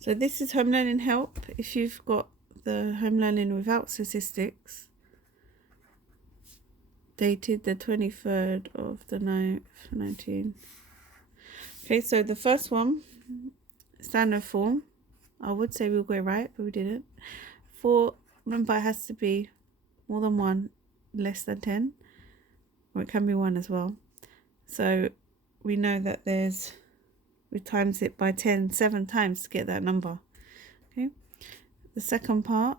So this is home learning help. If you've got the home learning without statistics, dated the 23rd of the 9th, 19. Okay, so the first one, standard form. I would say we'll go right, but we didn't. 4, remember it has to be more than 1, less than 10, or it can be 1 as well. So we know that we times it by 10 7 times to get that number. Okay, the second part,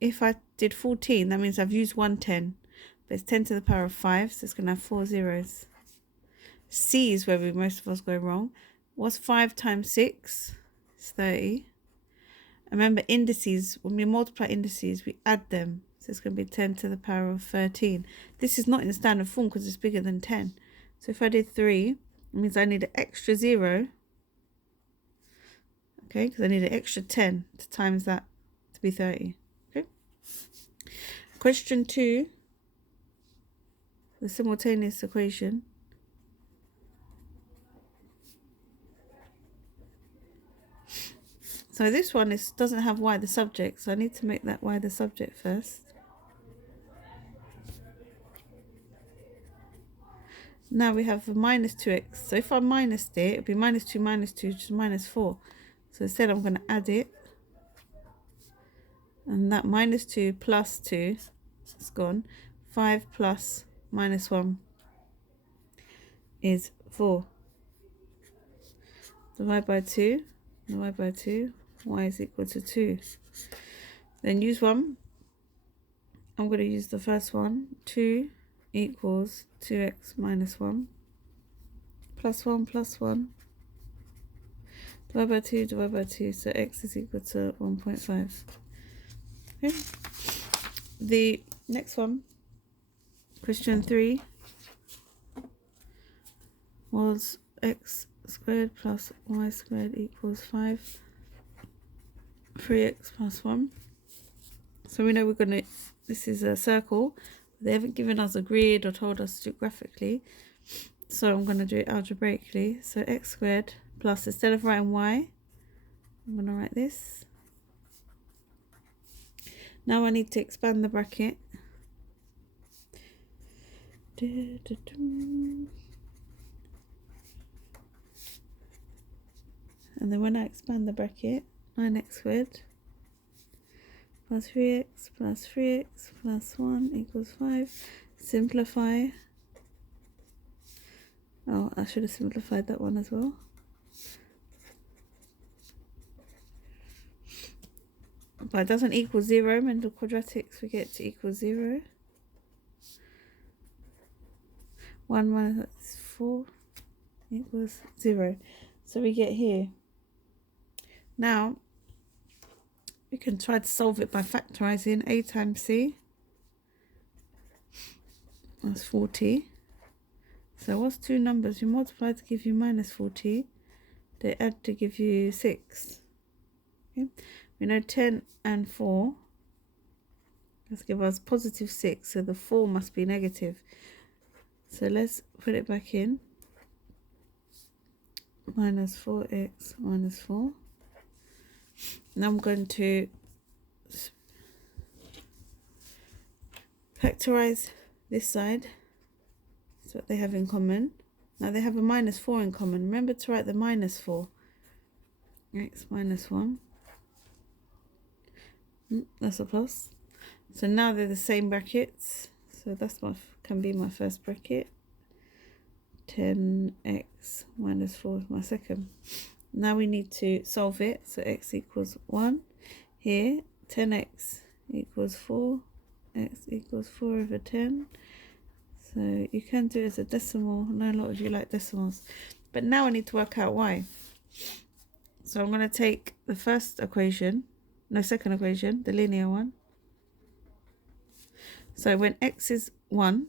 if I did 14, that means I've used 110, but it's 10 to the power of 5, so it's going to have 4 zeros. C is where most of us go wrong. What's 5 times 6? It's 30. Remember, indices, when we multiply indices, we add them. So it's going to be 10 to the power of 13. This is not in standard form because it's bigger than 10. So if I did 3, it means I need an extra 0. Okay, because I need an extra 10 to times that to be 30. Okay. Question 2, the simultaneous equation. So this one doesn't have y the subject, so I need to make that y the subject first. Now we have a minus 2x. So if I minused it, it'd be minus 2 minus 2, which is minus 4. So instead I'm going to add it. And that minus 2 plus 2 is gone. 5 plus minus 1 is 4. Divide by 2. Divide by 2. Y is equal to 2. Then use 1. I'm going to use the first one. 2 equals 2x minus 1. Plus 1 plus 1. Divide by 2, divide by 2. So x is equal to 1.5. Okay. The next one, question 3, was x squared plus y squared equals 5. 3x plus 1. So we know we're going to, this is a circle. They haven't given us a grid or told us to do it graphically. So I'm going to do it algebraically. So x squared plus, instead of writing y, I'm going to write this. Now I need to expand the bracket. And then when I expand the bracket, 9x squared plus 3x plus 3x plus 1 equals 5. Simplify. Oh, I should have simplified that one as well. But it doesn't equal 0. Mendel quadratics, we get to equal 0. 1 minus 4 equals 0. So we get here. Now, we can try to solve it by factorising. A times C. That's 40. So what's 2 numbers? You multiply to give you minus 40. They add to give you 6. Okay. We know 10 and 4. Let's give us positive 6. So the 4 must be negative. So let's put it back in. Minus 4x minus 4. Now I'm going to factorize this side. That's what they have in common. Now they have a minus 4 in common. Remember to write the minus 4. X minus 1. That's a plus. So now they're the same brackets. So that's can be my first bracket. 10x minus 4 is my second. Now we need to solve it. So x equals 1. Here, 10x equals 4. X equals 4 over 10. So you can do it as a decimal. I know a lot of you like decimals. But now I need to work out y. So I'm going to take the second equation, the linear one. So when x is 1,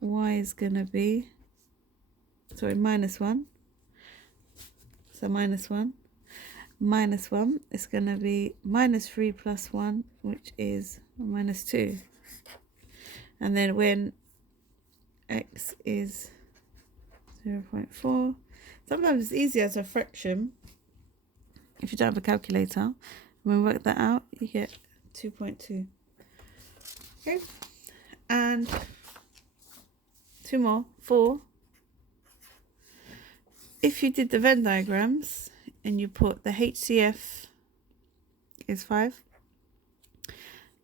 y is going to be, minus 1. So minus 1. Minus 1 is going to be minus 3 plus 1, which is minus 2. And then when x is 0.4, sometimes it's easier as a fraction. if you don't have a calculator. When we work that out, you get 2.2. Okay, and 2 more, 4. If you did the Venn diagrams and you put the HCF is 5,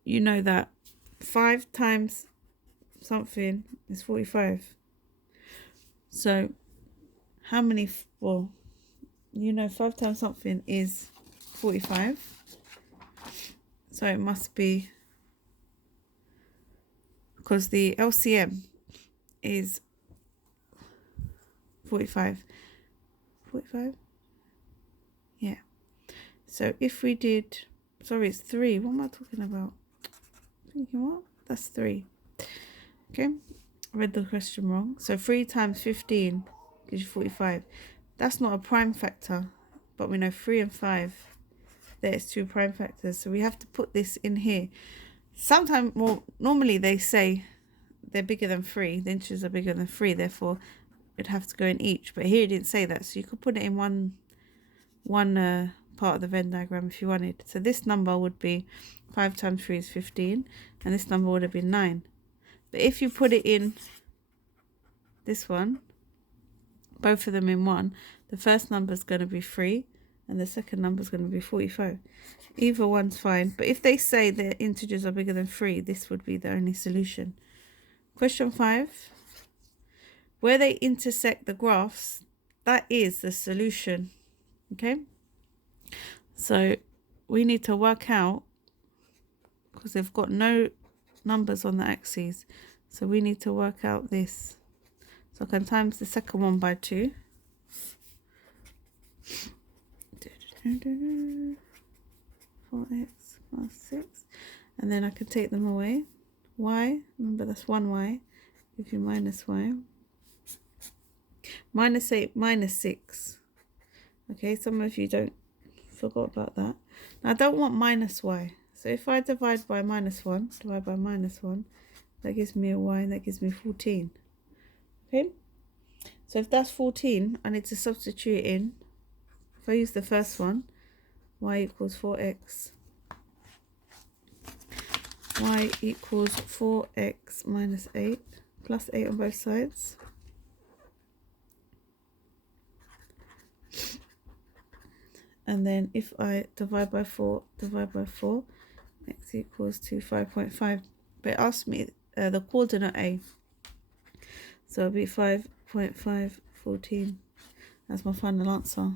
you know that 5 times something is 45. So how many, well, you know 5 times something is 45. So it must be, because the LCM is 45. 45? Yeah. So if we did, sorry, it's 3. What am I talking about? Thinking what? That's 3. Okay. I read the question wrong. So 3 times 15 gives you 45. That's not a prime factor, but we know 3 and 5, there's 2 prime factors. So we have to put this in here. Sometimes, well, normally they say they're bigger than 3. The integers are bigger than 3. Therefore, it'd have to go in each. But here it didn't say that. So you could put it in one part of the Venn diagram if you wanted. So this number would be 5 times 3 is 15. And this number would have been 9. But if you put it in this one, both of them in one, the first number is going to be 3 and the second number is going to be 45. Either one's fine. But if they say their integers are bigger than 3, this would be the only solution. Question 5. Where they intersect the graphs, that is the solution. Okay? So we need to work out, because they've got no numbers on the axes, so we need to work out this. So I can times the second one by 2. 4x plus 6. And then I can take them away. Y, remember that's 1y, give you minus y. Minus 8 minus 6. Okay, some of you forgot about that. Now I don't want minus y. So if I divide by minus 1, divide by minus 1, that gives me a y, and that gives me 14. Okay? So if that's 14, I need to substitute in. If I use the first one, y equals 4x. Y equals 4x minus 8, plus 8 on both sides. And then if I divide by 4, x equals to 5.5. But it asked me the coordinate a. So it'll be 5.514. That's my final answer.